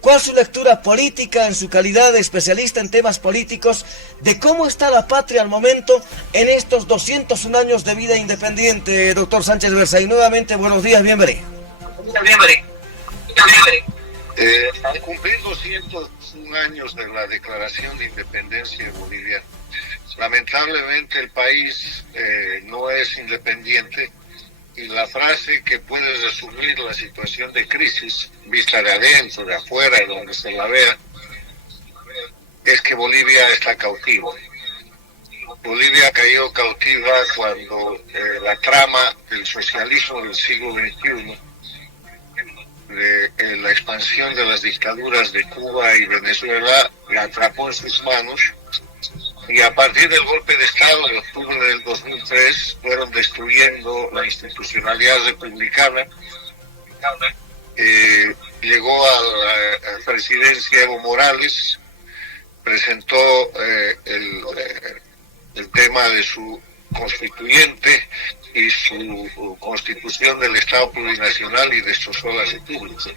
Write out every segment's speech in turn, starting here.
¿Cuál es su lectura política en su calidad de especialista en temas políticos de cómo está la patria al momento en estos 201 años de vida independiente, doctor Sánchez Berzay? Nuevamente, buenos días, bienvenido. Al cumplir 201 años de la declaración de independencia de Bolivia, lamentablemente el país no es independiente, y la frase que puede resumir la situación de crisis, vista de adentro, de afuera, de donde se la vea, es que Bolivia está cautiva. Bolivia cayó cautiva cuando la trama del socialismo del siglo XXI, de la expansión de las dictaduras de Cuba y Venezuela, la atrapó en sus manos, y a partir del golpe de Estado de octubre del 2003 fueron destruyendo la institucionalidad republicana. Llegó a la presidencia Evo Morales, presentó el tema de su constituyente y su constitución del Estado plurinacional, y destrozó la república.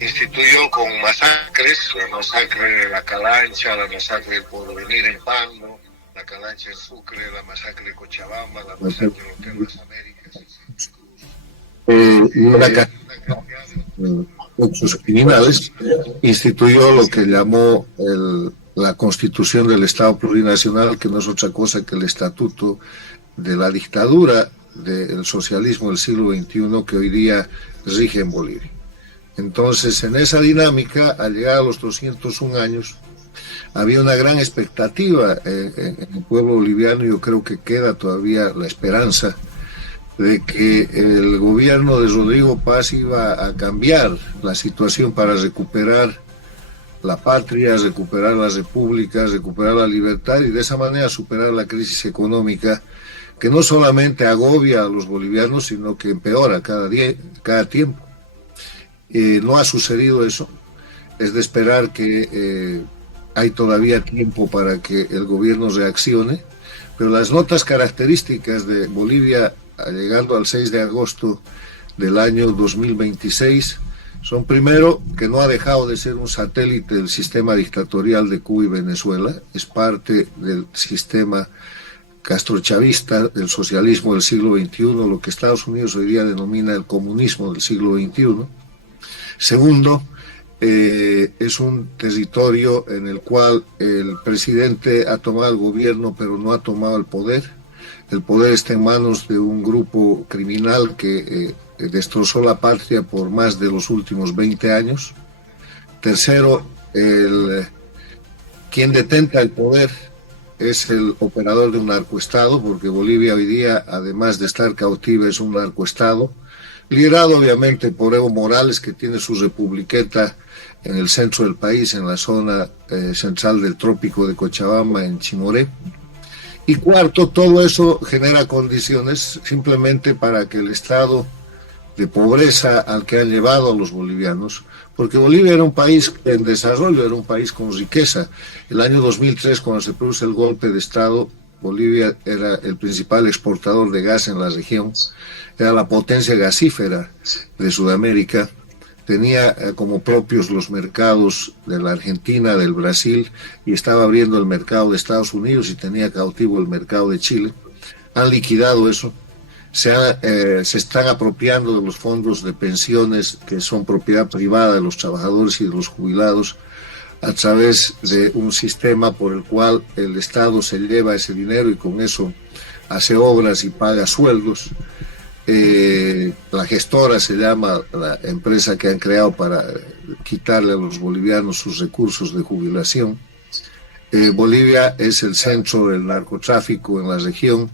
Instituyó con masacres, la masacre de la Calancha, la masacre del Porvenir en Pando, la Calancha en Sucre, la masacre de Cochabamba, la masacre de Hotel Las Américas, y una cantidad de hechos criminales. Instituyó lo que llamó la Constitución del Estado Plurinacional, que no es otra cosa que el estatuto de la dictadura del socialismo del siglo XXI que hoy día rige en Bolivia. Entonces, en esa dinámica, al llegar a los 201 años, había una gran expectativa en el pueblo boliviano. Yo creo que queda todavía la esperanza de que el gobierno de Rodrigo Paz iba a cambiar la situación para recuperar la patria, recuperar las repúblicas, recuperar la libertad, y de esa manera superar la crisis económica que no solamente agobia a los bolivianos, sino que empeora cada tiempo. No ha sucedido eso. Es de esperar que hay todavía tiempo para que el gobierno reaccione, pero las notas características de Bolivia, llegando al 6 de agosto del año 2026, son, primero, que no ha dejado de ser un satélite del sistema dictatorial de Cuba y Venezuela, es parte del sistema castrochavista, del socialismo del siglo XXI, lo que Estados Unidos hoy día denomina el comunismo del siglo XXI. Segundo, es un territorio en el cual el presidente ha tomado el gobierno, pero no ha tomado el poder. El poder está en manos de un grupo criminal que destrozó la patria por más de los últimos 20 años. Tercero, quien detenta el poder es el operador de un narcoestado, porque Bolivia hoy día, además de estar cautiva, es un narcoestado, liderado obviamente por Evo Morales, que tiene su republiqueta en el centro del país, en la zona central del trópico de Cochabamba, en Chimoré. Y cuarto, todo eso genera condiciones simplemente para que el estado de pobreza al que han llevado a los bolivianos, porque Bolivia era un país en desarrollo, era un país con riqueza. El año 2003, cuando se produce el golpe de Estado, Bolivia era el principal exportador de gas en la región, era la potencia gasífera de Sudamérica, tenía como propios los mercados de la Argentina, del Brasil, y estaba abriendo el mercado de Estados Unidos, y tenía cautivo el mercado de Chile. Han liquidado eso, se están apropiando de los fondos de pensiones que son propiedad privada de los trabajadores y de los jubilados, a través de un sistema por el cual el Estado se lleva ese dinero y con eso hace obras y paga sueldos. La gestora se llama la empresa que han creado para quitarle a los bolivianos sus recursos de jubilación. Bolivia es el centro del narcotráfico en la región.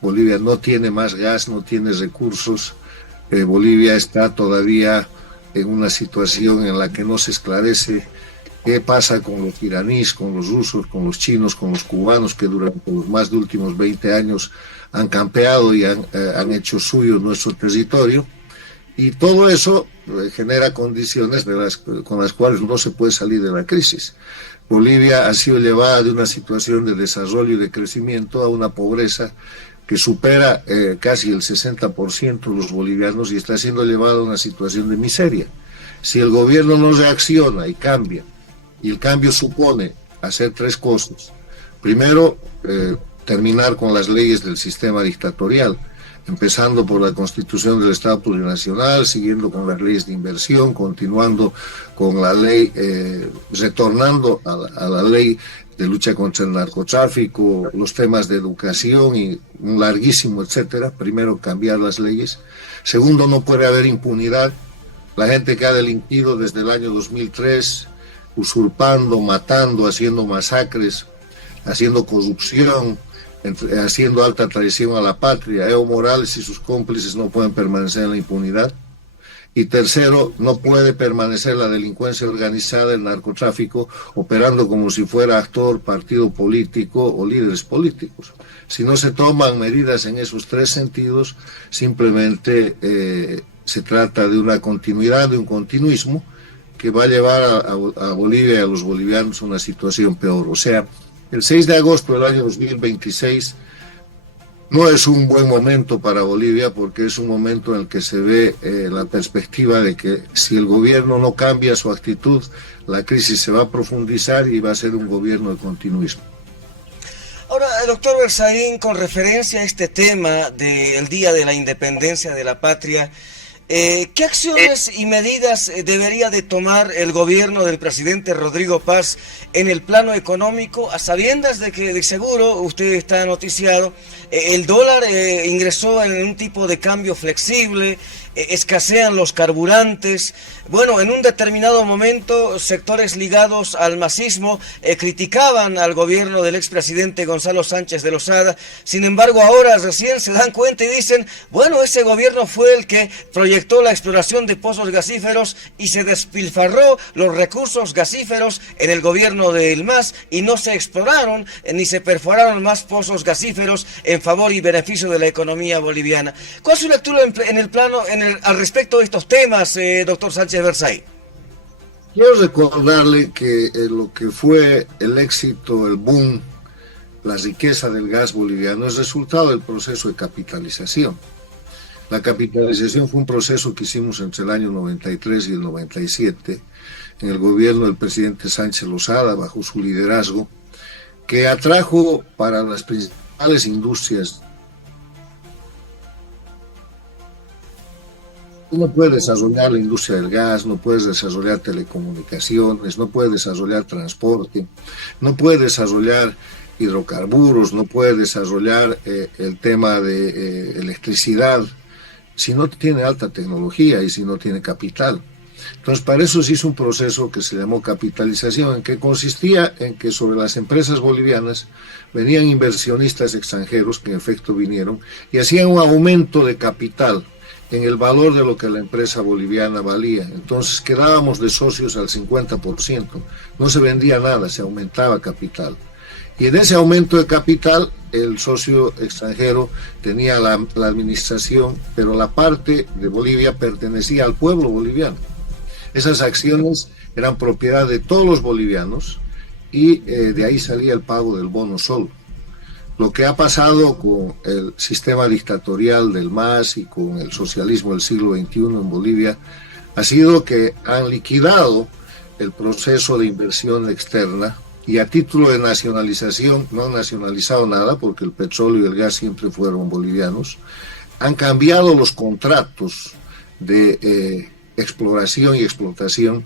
Bolivia no tiene más gas, no tiene recursos. Bolivia está todavía en una situación en la que no se esclarece qué pasa con los iraníes, con los rusos, con los chinos, con los cubanos, que durante los más de últimos 20 años han campeado y han hecho suyo nuestro territorio. Y todo eso genera condiciones con las cuales no se puede salir de la crisis. Bolivia ha sido llevada de una situación de desarrollo y de crecimiento a una pobreza que supera casi el 60% de los bolivianos, y está siendo llevada a una situación de miseria. Si el gobierno no reacciona y cambia, y el cambio supone hacer tres cosas. Primero, terminar con las leyes del sistema dictatorial, empezando por la Constitución del Estado Plurinacional, siguiendo con las leyes de inversión, continuando con la ley, retornando a la ley de lucha contra el narcotráfico, los temas de educación y un larguísimo etcétera. Primero, cambiar las leyes. Segundo, no puede haber impunidad. La gente que ha delinquido desde el año 2003, usurpando, matando, haciendo masacres, haciendo corrupción, haciendo alta traición a la patria, Evo Morales y sus cómplices no pueden permanecer en la impunidad. Y tercero, no puede permanecer la delincuencia organizada, el narcotráfico, operando como si fuera actor, partido político o líderes políticos. Si no se toman medidas en esos tres sentidos, simplemente se trata de una continuidad, de un continuismo, que va a llevar a Bolivia y a los bolivianos a una situación peor. O sea, el 6 de agosto del año 2026 no es un buen momento para Bolivia, porque es un momento en el que se ve la perspectiva de que si el gobierno no cambia su actitud, la crisis se va a profundizar y va a ser un gobierno de continuismo. Ahora, doctor Berzaín, con referencia a este tema del Día de la Independencia de la Patria, ¿qué acciones y medidas debería de tomar el gobierno del presidente Rodrigo Paz en el plano económico, a sabiendas de que de seguro usted está noticiado, el dólar ingresó en un tipo de cambio flexible, escasean los carburantes? Bueno, en un determinado momento sectores ligados al masismo criticaban al gobierno del expresidente Gonzalo Sánchez de Lozada. Sin embargo, ahora recién se dan cuenta y dicen, bueno, ese gobierno fue el que proyectó la exploración de pozos gasíferos y se despilfarró los recursos gasíferos en el gobierno del MAS y no se exploraron ni se perforaron más pozos gasíferos en favor y beneficio de la economía boliviana. ¿Cuál es su lectura en el plano al respecto de estos temas, doctor Sánchez Berzaín? Quiero recordarle que lo que fue el éxito, el boom, la riqueza del gas boliviano es resultado del proceso de capitalización. La capitalización fue un proceso que hicimos entre el año 93 y el 97 en el gobierno del presidente Sánchez Lozada, bajo su liderazgo, que atrajo para las principales industrias. No puedes desarrollar la industria del gas, no puedes desarrollar telecomunicaciones, no puedes desarrollar transporte, no puedes desarrollar hidrocarburos, no puedes desarrollar el tema de electricidad si no tiene alta tecnología y si no tiene capital. Entonces, para eso se hizo un proceso que se llamó capitalización, en que consistía en que sobre las empresas bolivianas venían inversionistas extranjeros, que en efecto vinieron, y hacían un aumento de capital en el valor de lo que la empresa boliviana valía. Entonces quedábamos de socios al 50%, no se vendía nada, se aumentaba capital. Y en ese aumento de capital, el socio extranjero tenía la administración, pero la parte de Bolivia pertenecía al pueblo boliviano. Esas acciones eran propiedad de todos los bolivianos y de ahí salía el pago del bono sol. Lo que ha pasado con el sistema dictatorial del MAS y con el socialismo del siglo XXI en Bolivia ha sido que han liquidado el proceso de inversión externa y a título de nacionalización no han nacionalizado nada, porque el petróleo y el gas siempre fueron bolivianos. Han cambiado los contratos de exploración y explotación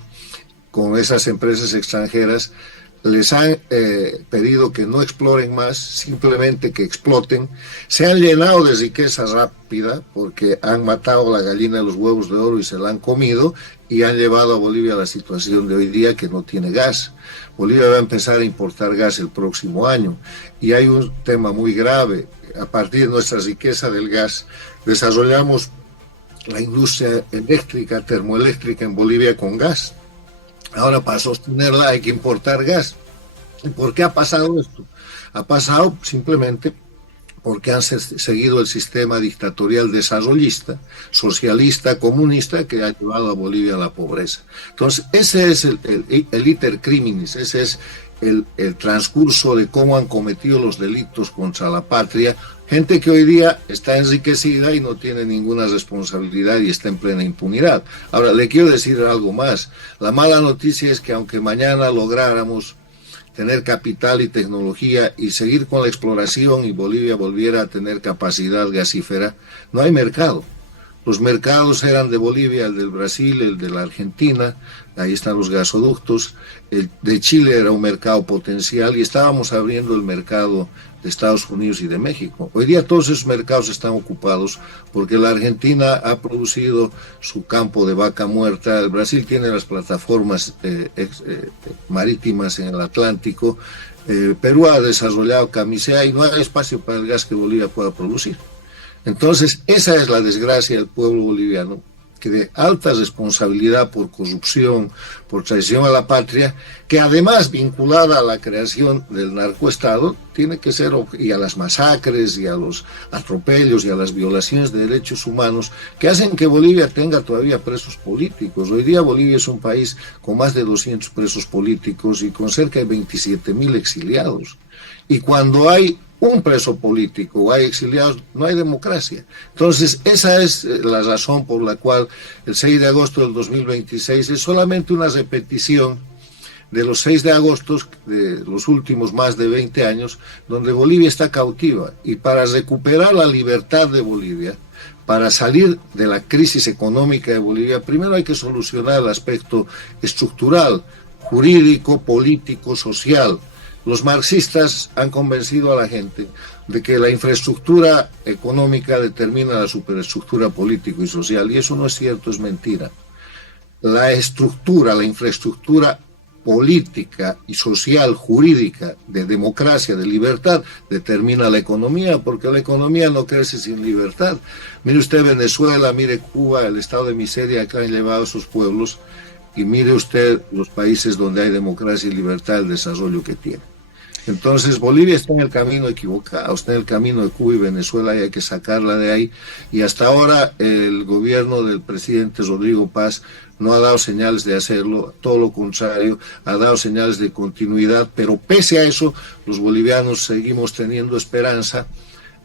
con esas empresas extranjeras. Les han pedido que no exploren más, simplemente que exploten. Se han llenado de riqueza rápida porque han matado la gallina de los huevos de oro y se la han comido, y han llevado a Bolivia a la situación de hoy día, que no tiene gas. Bolivia va a empezar a importar gas el próximo año, y hay un tema muy grave. A partir de nuestra riqueza del gas desarrollamos la industria eléctrica, termoeléctrica en Bolivia con gas. Ahora, para sostenerla hay que importar gas. ¿Y por qué ha pasado esto? Ha pasado simplemente porque han seguido el sistema dictatorial desarrollista, socialista, comunista, que ha llevado a Bolivia a la pobreza. Entonces, ese es el iter criminis, ese es el transcurso de cómo han cometido los delitos contra la patria, gente que hoy día está enriquecida y no tiene ninguna responsabilidad y está en plena impunidad. Ahora, le quiero decir algo más. La mala noticia es que aunque mañana lográramos tener capital y tecnología y seguir con la exploración y Bolivia volviera a tener capacidad gasífera, no hay mercado. Los mercados eran de Bolivia, el del Brasil, el de la Argentina, ahí están los gasoductos, el de Chile era un mercado potencial y estábamos abriendo el mercado de Estados Unidos y de México. Hoy día todos esos mercados están ocupados porque la Argentina ha producido su campo de vaca muerta, el Brasil tiene las plataformas marítimas en el Atlántico, Perú ha desarrollado camisea y no hay espacio para el gas que Bolivia pueda producir. Entonces, esa es la desgracia del pueblo boliviano, que de alta responsabilidad por corrupción, por traición a la patria, que además vinculada a la creación del narcoestado, tiene que ser, y a las masacres, y a los atropellos, y a las violaciones de derechos humanos, que hacen que Bolivia tenga todavía presos políticos. Hoy día Bolivia es un país con más de 200 presos políticos y con cerca de 27.000 exiliados. Y cuando hay un preso político o hay exiliados, no hay democracia. Entonces, esa es la razón por la cual el 6 de agosto del 2026 es solamente una repetición de los 6 de agosto de los últimos más de 20 años, donde Bolivia está cautiva. Y para recuperar la libertad de Bolivia, para salir de la crisis económica de Bolivia, primero hay que solucionar el aspecto estructural, jurídico, político, social. Los marxistas han convencido a la gente de que la infraestructura económica determina la superestructura político y social, y eso no es cierto, es mentira. La estructura, la infraestructura política y social, jurídica, de democracia, de libertad, determina la economía, porque la economía no crece sin libertad. Mire usted Venezuela, mire Cuba, el estado de miseria que han llevado a sus pueblos, y mire usted los países donde hay democracia y libertad, el desarrollo que tiene. Entonces Bolivia está en el camino equivocado, está en el camino de Cuba y Venezuela y hay que sacarla de ahí. Y hasta ahora el gobierno del presidente Rodrigo Paz no ha dado señales de hacerlo, todo lo contrario, ha dado señales de continuidad, pero pese a eso los bolivianos seguimos teniendo esperanza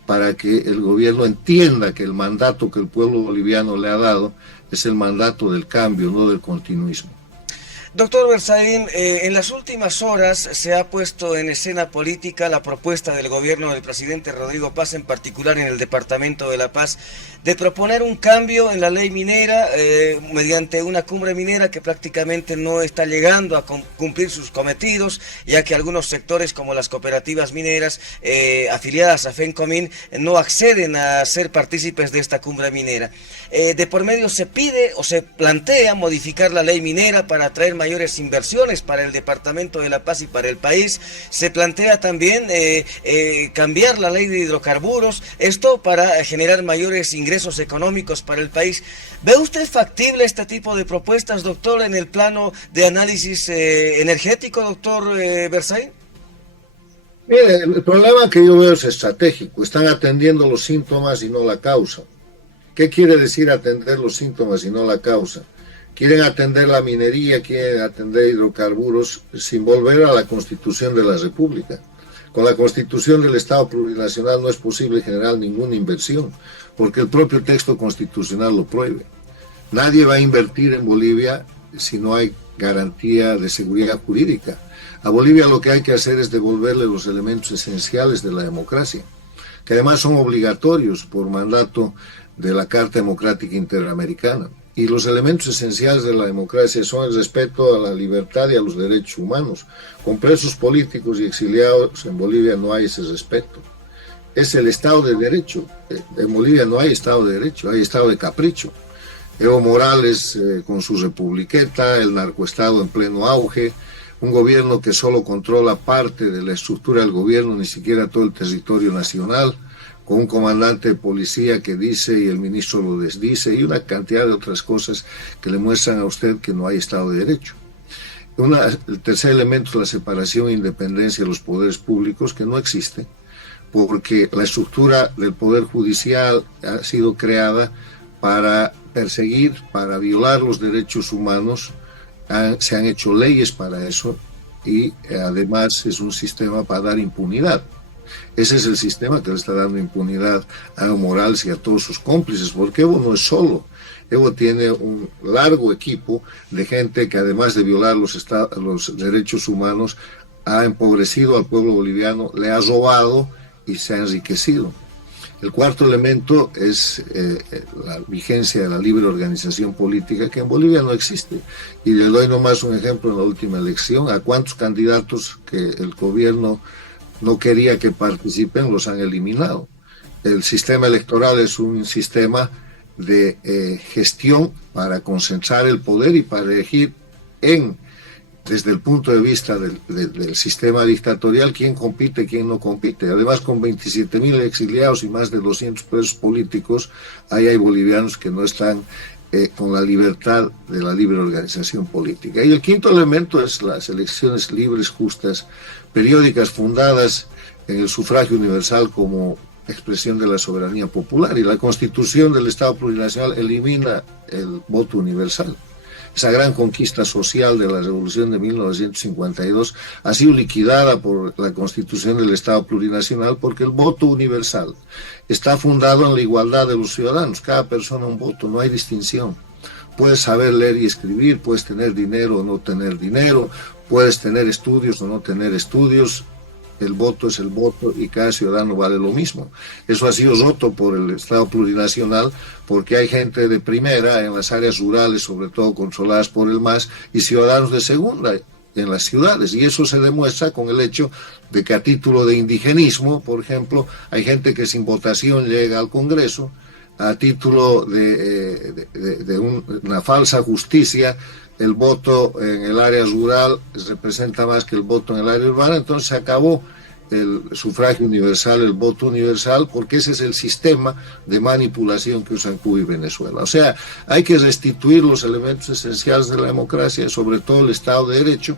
para que el gobierno entienda que el mandato que el pueblo boliviano le ha dado es el mandato del cambio, no del continuismo. Doctor Berzaín, en las últimas horas se ha puesto en escena política la propuesta del gobierno del presidente Rodrigo Paz, en particular en el departamento de La Paz, de proponer un cambio en la ley minera mediante una cumbre minera que prácticamente no está llegando a cumplir sus cometidos, ya que algunos sectores como las cooperativas mineras afiliadas a FENCOMIN no acceden a ser partícipes de esta cumbre minera. De por medio se pide o se plantea modificar la ley minera para atraer mayores inversiones para el departamento de La Paz y para el país. Se plantea también cambiar la ley de hidrocarburos, esto para generar mayores ingresos económicos para el país. ¿Ve usted factible este tipo de propuestas, doctor, en el plano de análisis energético, doctor Berzaín? Mire, el problema que yo veo es estratégico. Están atendiendo los síntomas y no la causa. ¿Qué quiere decir atender los síntomas y no la causa? Quieren atender la minería, quieren atender hidrocarburos sin volver a la Constitución de la República. Con la Constitución del Estado Plurinacional no es posible generar ninguna inversión, porque el propio texto constitucional lo prohíbe. Nadie va a invertir en Bolivia si no hay garantía de seguridad jurídica. A Bolivia lo que hay que hacer es devolverle los elementos esenciales de la democracia, que además son obligatorios por mandato de la Carta Democrática Interamericana. Y los elementos esenciales de la democracia son el respeto a la libertad y a los derechos humanos. Con presos políticos y exiliados en Bolivia no hay ese respeto. Es el Estado de Derecho. En Bolivia no hay Estado de Derecho, hay Estado de capricho. Evo Morales con su republiqueta, el narcoestado en pleno auge, un gobierno que solo controla parte de la estructura del gobierno, ni siquiera todo el territorio nacional, con un comandante de policía que dice y el ministro lo desdice, y una cantidad de otras cosas que le muestran a usted que no hay Estado de Derecho. El tercer elemento es la separación e independencia de los poderes públicos, que no existe, porque la estructura del Poder Judicial ha sido creada para perseguir, para violar los derechos humanos, se han hecho leyes para eso, y además es un sistema para dar impunidad. Ese es el sistema que le está dando impunidad a Evo Morales y a todos sus cómplices, porque Evo no es solo. Evo tiene un largo equipo de gente que, además de violar los derechos humanos, ha empobrecido al pueblo boliviano, le ha robado y se ha enriquecido. El cuarto elemento es la vigencia de la libre organización política, que en Bolivia no existe. Y le doy nomás un ejemplo en la última elección: a cuántos candidatos que el gobierno no quería que participen los han eliminado. El sistema electoral es un sistema de gestión para concentrar el poder y para elegir desde el punto de vista del sistema dictatorial quién compite y quién no compite. Además, con 27.000 exiliados y más de 200 presos políticos, ahí hay bolivianos que no están con la libertad de la libre organización política. Y el quinto elemento es las elecciones libres, justas, periódicas, fundadas en el sufragio universal como expresión de la soberanía popular. Y la Constitución del Estado Plurinacional elimina el voto universal. Esa gran conquista social de la Revolución de 1952 ha sido liquidada por la Constitución del Estado Plurinacional, porque el voto universal está fundado en la igualdad de los ciudadanos. Cada persona un voto, no hay distinción. Puedes saber leer y escribir, puedes tener dinero o no tener dinero, puedes tener estudios o no tener estudios. El voto es el voto y cada ciudadano vale lo mismo. Eso ha sido roto por el Estado Plurinacional, porque hay gente de primera en las áreas rurales, sobre todo controladas por el MAS, y ciudadanos de segunda en las ciudades. Y eso se demuestra con el hecho de que, a título de indigenismo, por ejemplo, hay gente que sin votación llega al Congreso. A título de una falsa justicia, el voto en el área rural representa más que el voto en el área urbana. Entonces se acabó el sufragio universal, el voto universal, porque ese es el sistema de manipulación que usan Cuba y Venezuela. O sea, hay que restituir los elementos esenciales de la democracia, sobre todo el Estado de Derecho,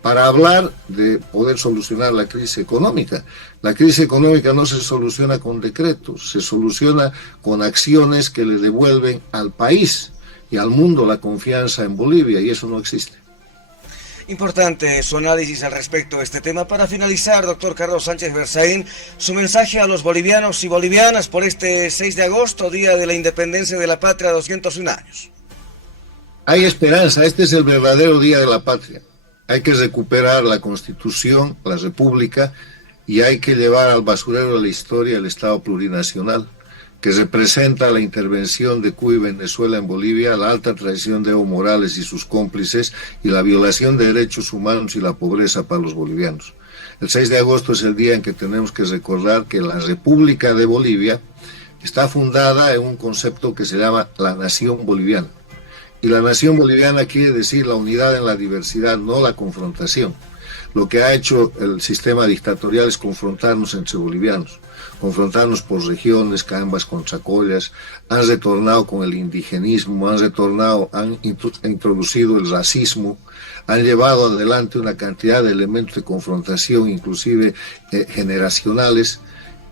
para hablar de poder solucionar la crisis económica. La crisis económica no se soluciona con decretos, se soluciona con acciones que le devuelven al país y al mundo la confianza en Bolivia, y eso no existe. Importante su análisis al respecto de este tema. Para finalizar, doctor Carlos Sánchez Berzaín, su mensaje a los bolivianos y bolivianas por este 6 de agosto, Día de la Independencia de la Patria, 201 años. Hay esperanza, este es el verdadero Día de la Patria. Hay que recuperar la Constitución, la República, y hay que llevar al basurero de la historia el Estado Plurinacional, que representa la intervención de Cuba y Venezuela en Bolivia, la alta traición de Evo Morales y sus cómplices, y la violación de derechos humanos y la pobreza para los bolivianos. El 6 de agosto es el día en que tenemos que recordar que la República de Bolivia está fundada en un concepto que se llama la nación boliviana. Y la nación boliviana quiere decir la unidad en la diversidad, no la confrontación. Lo que ha hecho el sistema dictatorial es confrontarnos entre bolivianos, confrontarnos por regiones, cambas contra collas. Han retornado con el indigenismo, han introducido el racismo, han llevado adelante una cantidad de elementos de confrontación, inclusive generacionales.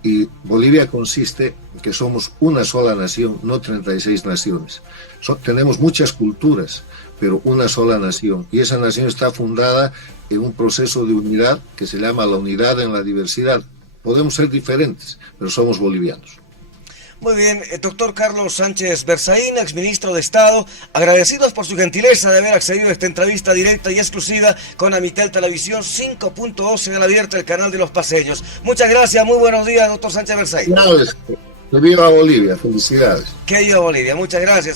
Y Bolivia consiste en que somos una sola nación, no 36 naciones. Tenemos muchas culturas, pero una sola nación. Y esa nación está fundada en un proceso de unidad que se llama la unidad en la diversidad. Podemos ser diferentes, pero somos bolivianos. Muy bien, doctor Carlos Sánchez Berzaín, exministro de Estado, agradecidos por su gentileza de haber accedido a esta entrevista directa y exclusiva con Amitel Televisión 5.12 de la abierta, el canal de los paseños. Muchas gracias, muy buenos días, doctor Sánchez Berzaín. Que viva Bolivia, felicidades. Que viva Bolivia, muchas gracias.